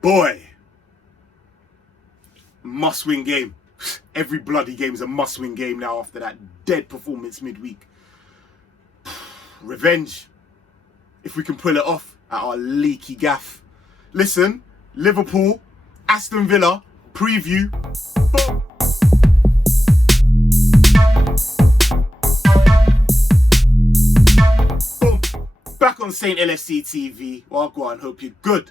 Boy, must-win game. Every bloody game is a must-win game now after that dead performance midweek. Revenge. If we can pull it off at our leaky gaff. Listen, Liverpool, Aston Villa, preview. Boom. Boom. Back on Saint LFC TV. Well, go on, hope you're good.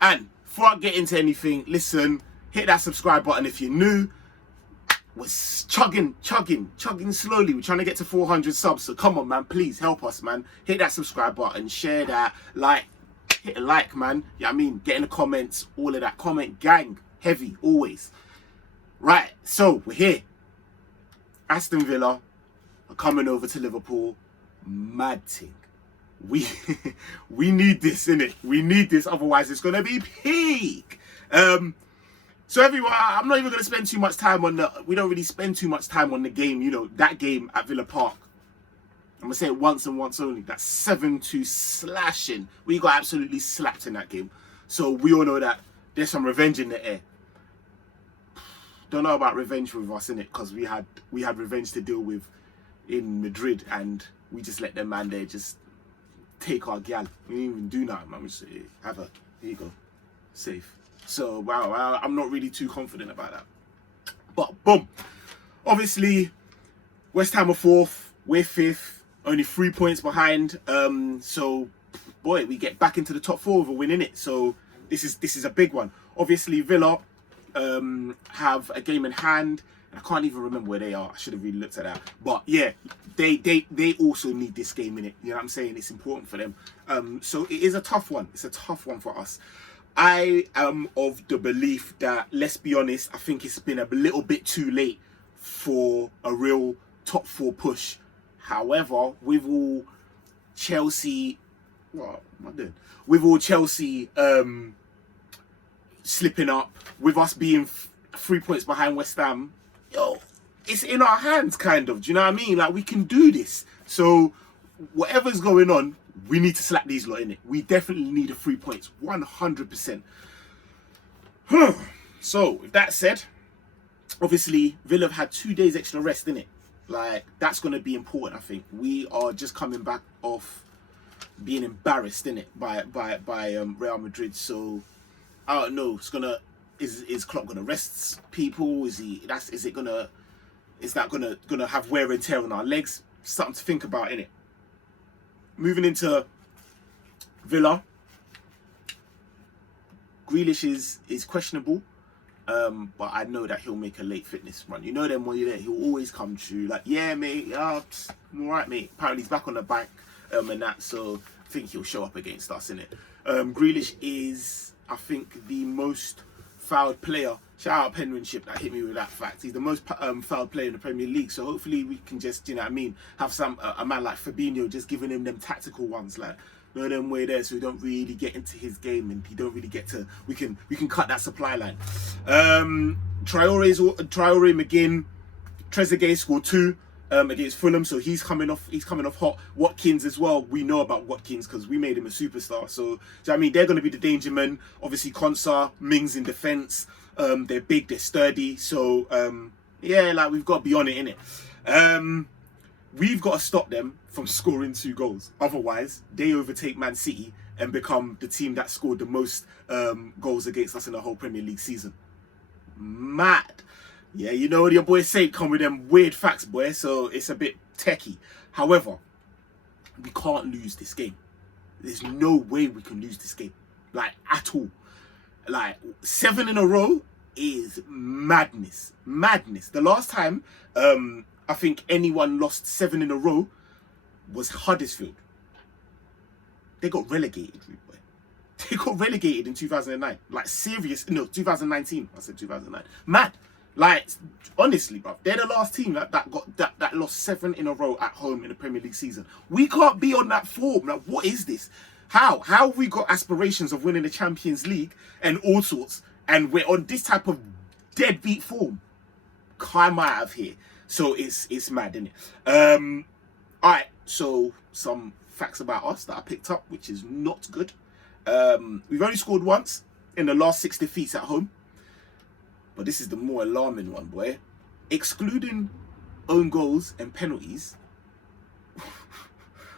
And before I get into anything, listen, hit that subscribe button if you're new. We're chugging slowly. We're trying to get to 400 subs. So come on, man. Please help us, man. Hit that subscribe button. Share that. Hit a like, man. Yeah, I mean, get in the comments. All of that. Comment gang. Heavy, always. Right. So, we're here. Aston Villa are coming over to Liverpool. Mad thing. We need this, innit? We need this. Otherwise, it's going to be peak. So everyone, I'm not even going to spend too much time on we don't really spend too much time on the game, you know, that game at Villa Park. I'm going to say it once and once only. That 7-2 slashing. We got absolutely slapped in that game. So we all know that there's some revenge in the air. Don't know about revenge with us, innit? Because we had revenge to deal with in Madrid and we just let them man there just take our gal. We didn't even do nothing, man. We just have her. Here you go. Safe. So, wow, I'm not really too confident about that. But, boom. Obviously, West Ham are 4th. We're 5th. Only 3 points behind. So, boy, we get back into the top 4 with a win, innit? So, this is a big one. Obviously, Villa have a game in hand. I can't even remember where they are. I should have really looked at that. But, yeah, they also need this game, innit? You know what I'm saying? It's important for them. So, it is a tough one. It's a tough one for us. I am of the belief that, let's be honest, I think it's been a little bit too late for a real top 4 push. However, with all Chelsea, what am I doing? With all Chelsea slipping up, with us being 3 points behind West Ham, it's in our hands, kind of. Do you know what I mean? Like, we can do this. So, whatever's going on, we need to slap these lot in it. We definitely need 3 points, 100%. So, with that said, obviously, Villa have had 2 days extra rest, innit? Like, that's going to be important, I think. We are just coming back off being embarrassed, innit, by Real Madrid. So, I don't know. It's gonna is Klopp gonna rest people? Is that gonna have wear and tear on our legs? Something to think about, innit? Moving into Villa, Grealish is questionable, but I know that he'll make a late fitness run. You know them when you're there, he'll always come true. Like, yeah, mate, I'm all right, mate. Apparently he's back on the bank and that, so I think he'll show up against us, innit? Grealish is, I think, the most fouled player. Shout out Penmanship that hit me with that fact. He's the most fouled player in the Premier League. So hopefully we can just, you know what I mean, have a man like Fabinho just giving him them tactical ones, like, you know, them way there, so we don't really get into his game and he don't really get to. We can cut that supply line. Traore, McGinn, Trezeguet scored 2 against Fulham, so he's coming off hot. Watkins as well. We know about Watkins because we made him a superstar. So, I mean, they're going to be the danger men. Obviously, Konsa, Mings in defence. They're big, they're sturdy. So, yeah, like, we've got to be on it, innit? We've got to stop them from scoring 2 goals. Otherwise, they overtake Man City and become the team that scored the most goals against us in the whole Premier League season. Mad. Yeah, you know what your boy Saint come with them weird facts, boy. So it's a bit techie. However, we can't lose this game. There's no way we can lose this game. Like, at all. Like, 7 in a row is madness. Madness. The last time I think anyone lost 7 in a row was Huddersfield. They got relegated, rude boy. They got relegated in 2009. Like, serious. No, 2019. I said 2009. Mad. Like, honestly, bro, they're the last team that lost 7 in a row at home in the Premier League season. We can't be on that form. Like, what is this? How have we got aspirations of winning the Champions League and all sorts, and we're on this type of deadbeat form? Climb out of here. So it's mad, isn't it? All right. So some facts about us that I picked up, which is not good. We've only scored once in the last 6 defeats at home. But this is the more alarming one, boy. Excluding own goals and penalties,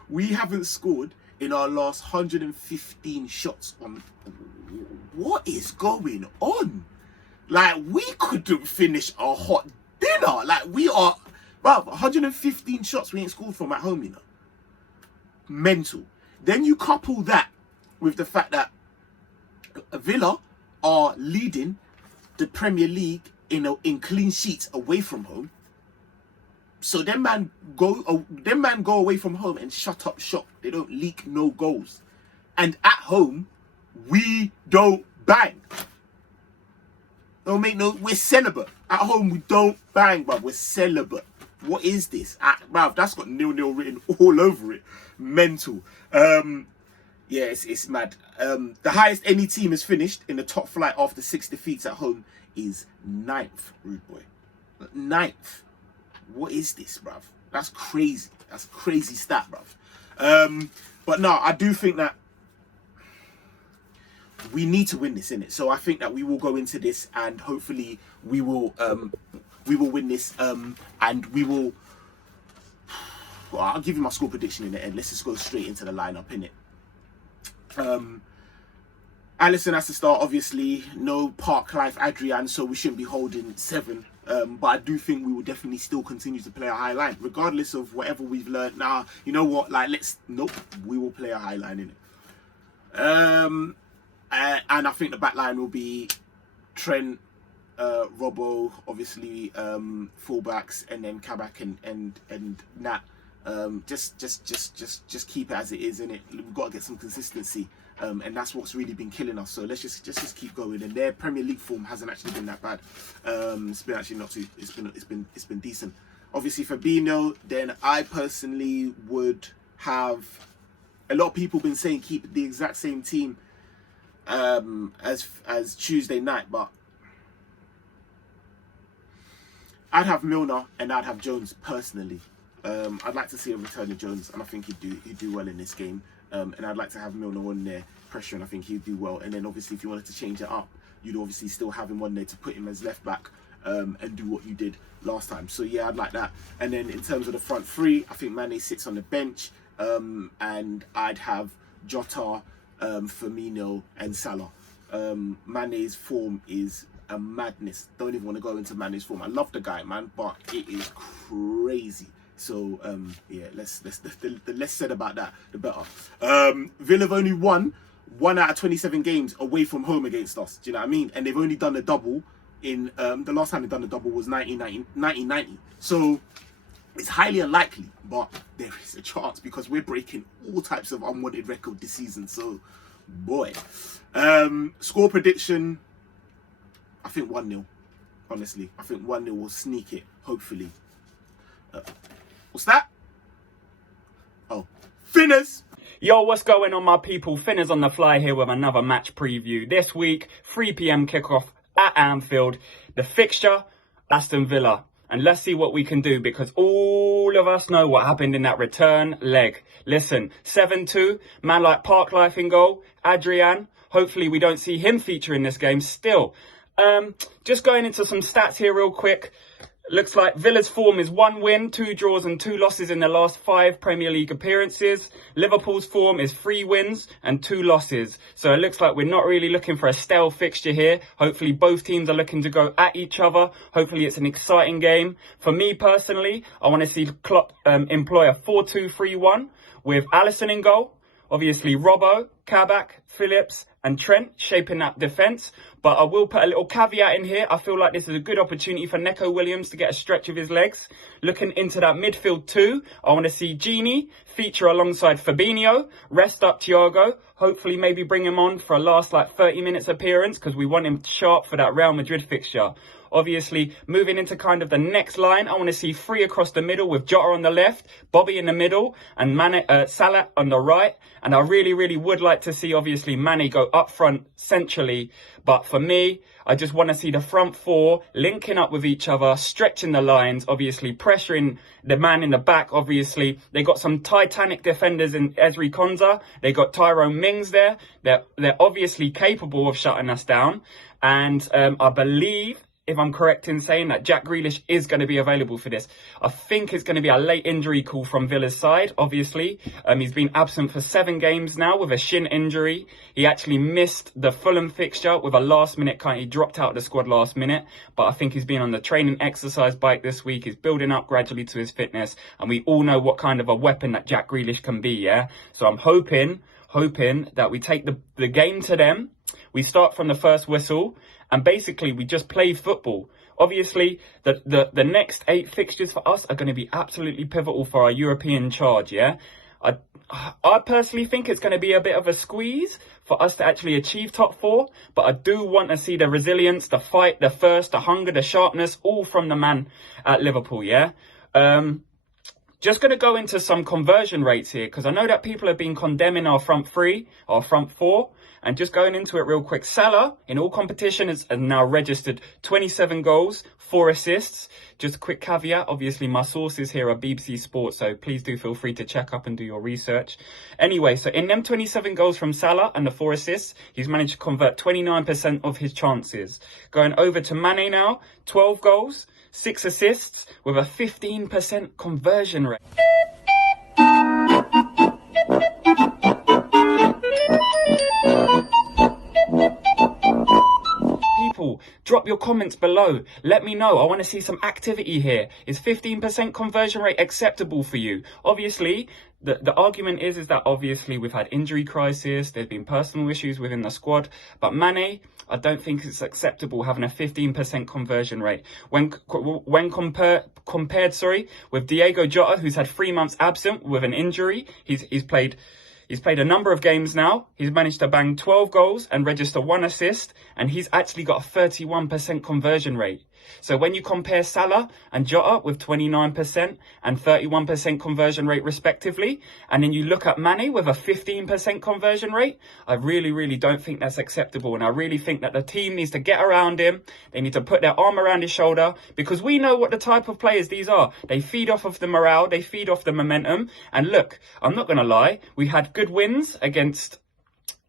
we haven't scored in our last 115 shots on. What is going on? Like, we couldn't finish a hot dinner. Like, we are, bruv, 115 shots we ain't scored from at home, you know. Mental. Then you couple that with the fact that Villa are leading the Premier League in clean sheets away from home. So them man go away from home and shut up shop. They don't leak no goals. And at home, we don't bang. We're celibate. At home, we don't bang, bruv. We're celibate. What is this? Bruv, that's got 0-0 written all over it. Mental. Yeah, it's mad. The highest any team has finished in the top flight after 6 defeats at home is 9th, rude boy. 9th. What is this, bruv? That's crazy. That's a crazy stat, bruv. But no, I do think that we need to win this, innit? So I think that we will go into this and hopefully we will win this, and we will. Well, I'll give you my score prediction in the end. Let's just go straight into the lineup, innit? Alisson has to start, obviously. No Park Life Adrian, so we shouldn't be holding 7. But I do think we will definitely still continue to play a high line, regardless of whatever we've learned. Now, you know what? Like, we will play a high line, innit? And I think the back line will be Trent, Robbo, obviously, fullbacks, and then Kabak and Nat. Just keep it as it is, innit? We've got to get some consistency, and that's what's really been killing us. So let's just keep going. And their Premier League form hasn't actually been that bad. It's been actually not too. It's been decent. Obviously, Fabinho. Then I personally would have. A lot of people been saying keep the exact same team as Tuesday night, but I'd have Milner and I'd have Jones personally. I'd like to see a return of Jones, and I think he'd do well in this game. And I'd like to have Milner on there, pressure, and I think he'd do well. And then obviously, if you wanted to change it up, you'd obviously still have him on there to put him as left back, and do what you did last time. So yeah, I'd like that. And then in terms of the front three, I think Mane sits on the bench, and I'd have Jota, Firmino, and Salah. Mane's form is a madness. Don't even want to go into Mane's form. I love the guy, man, but it is crazy. So yeah, the less said about that, the better. Villa have only won 1 out of 27 games away from home against us. Do you know what I mean? And they've only done a double in the last time they've done a double was 1990. So it's highly unlikely, but there is a chance because we're breaking all types of unwanted record this season. So boy, score prediction. I think 1-0. Honestly, I think 1-0 will sneak it. Hopefully. What's that? Oh, Finners! Yo, what's going on, my people? Finners on the fly here with another match preview. This week, 3 p.m. kickoff at Anfield. The fixture, Aston Villa. And let's see what we can do, because all of us know what happened in that return leg. Listen, 7-2, man like Park Life in goal, Adrian. Hopefully we don't see him feature in this game still. Just going into some stats here real quick. Looks like Villa's form is 1 win, 2 draws and 2 losses in the last 5 Premier League appearances. Liverpool's form is 3 wins and 2 losses. So it looks like we're not really looking for a stale fixture here. Hopefully both teams are looking to go at each other. Hopefully it's an exciting game. For me personally, I want to see Klopp employ a 4-2-3-1 with Alisson in goal. Obviously Robbo, Kabak, Phillips and Trent shaping that defence. But I will put a little caveat in here. I feel like this is a good opportunity for Neco Williams to get a stretch of his legs. Looking into that midfield too, I want to see Gini feature alongside Fabinho, rest up Thiago, hopefully maybe bring him on for a last 30 minutes appearance because we want him sharp for that Real Madrid fixture. Obviously, moving into kind of the next line, I want to see 3 across the middle with Jota on the left, Bobby in the middle, and Salah on the right. And I really, really would like to see, obviously, Mane go up front centrally. But for me, I just want to see the front 4 linking up with each other, stretching the lines, obviously pressuring the man in the back. Obviously, they got some titanic defenders in Ezri Konsa. They got Tyrone Mings there. They're obviously capable of shutting us down. And I believe, if I'm correct in saying that, Jack Grealish is going to be available for this. I think it's going to be a late injury call from Villa's side, obviously. He's been absent for 7 games now with a shin injury. He actually missed the Fulham fixture with a last-minute cut. He dropped out of the squad last minute, but I think he's been on the training exercise bike this week. He's building up gradually to his fitness, and we all know what kind of a weapon that Jack Grealish can be, yeah? So I'm hoping that we take the game to them. We start from the first whistle, and basically we just play football. Obviously, the next 8 fixtures for us are going to be absolutely pivotal for our European charge, yeah? I personally think it's going to be a bit of a squeeze for us to actually achieve top 4, but I do want to see the resilience, the fight, the thirst, the hunger, the sharpness, all from the man at Liverpool, yeah? Just going to go into some conversion rates here, because I know that people have been condemning our front 3, our front 4, and just going into it real quick. Salah, in all competition, has now registered 27 goals, 4 assists. Just a quick caveat, obviously my sources here are BBC Sports, so please do feel free to check up and do your research. Anyway, so in them 27 goals from Salah and the 4 assists, he's managed to convert 29% of his chances. Going over to Mane now, 12 goals, 6 assists, with a 15% conversion rate. People, drop your comments below. Let me know. I want to see some activity here. Is 15% conversion rate acceptable for you? Obviously, the argument is that obviously we've had injury crisis. There's been personal issues within the squad. But Mane, I don't think it's acceptable having a 15% conversion rate. When compared with Diego Jota, who's had 3 months absent with an injury, he's played a number of games now. He's managed to bang 12 goals and register 1 assist, and he's actually got a 31% conversion rate. So when you compare Salah and Jota with 29% and 31% conversion rate respectively, and then you look at Mane with a 15% conversion rate, I really, really don't think that's acceptable. And I really think that the team needs to get around him. They need to put their arm around his shoulder, because we know what the type of players these are. They feed off of the morale. They feed off the momentum. And look, I'm not going to lie. We had good wins against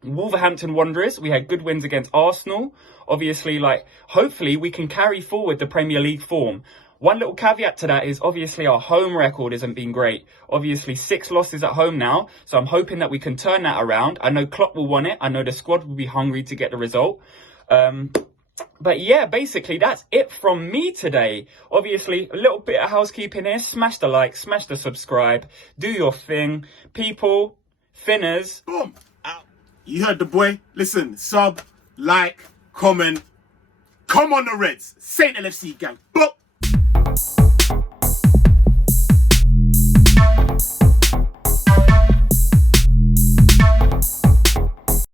Wolverhampton Wanderers. We had good wins against Arsenal. Obviously, hopefully we can carry forward the Premier League form. One little caveat to that is obviously our home record hasn't been great. Obviously 6 losses at home now. So I'm hoping that we can turn that around. I know Klopp will want it. I know the squad will be hungry to get the result. But yeah, basically that's it from me today. Obviously, a little bit of housekeeping here. Smash the like, smash the subscribe. Do your thing. People, Finners. Boom. Out. You heard the boy. Listen, sub, like, comment. Come on the Reds. Saint LFC gang. Boom.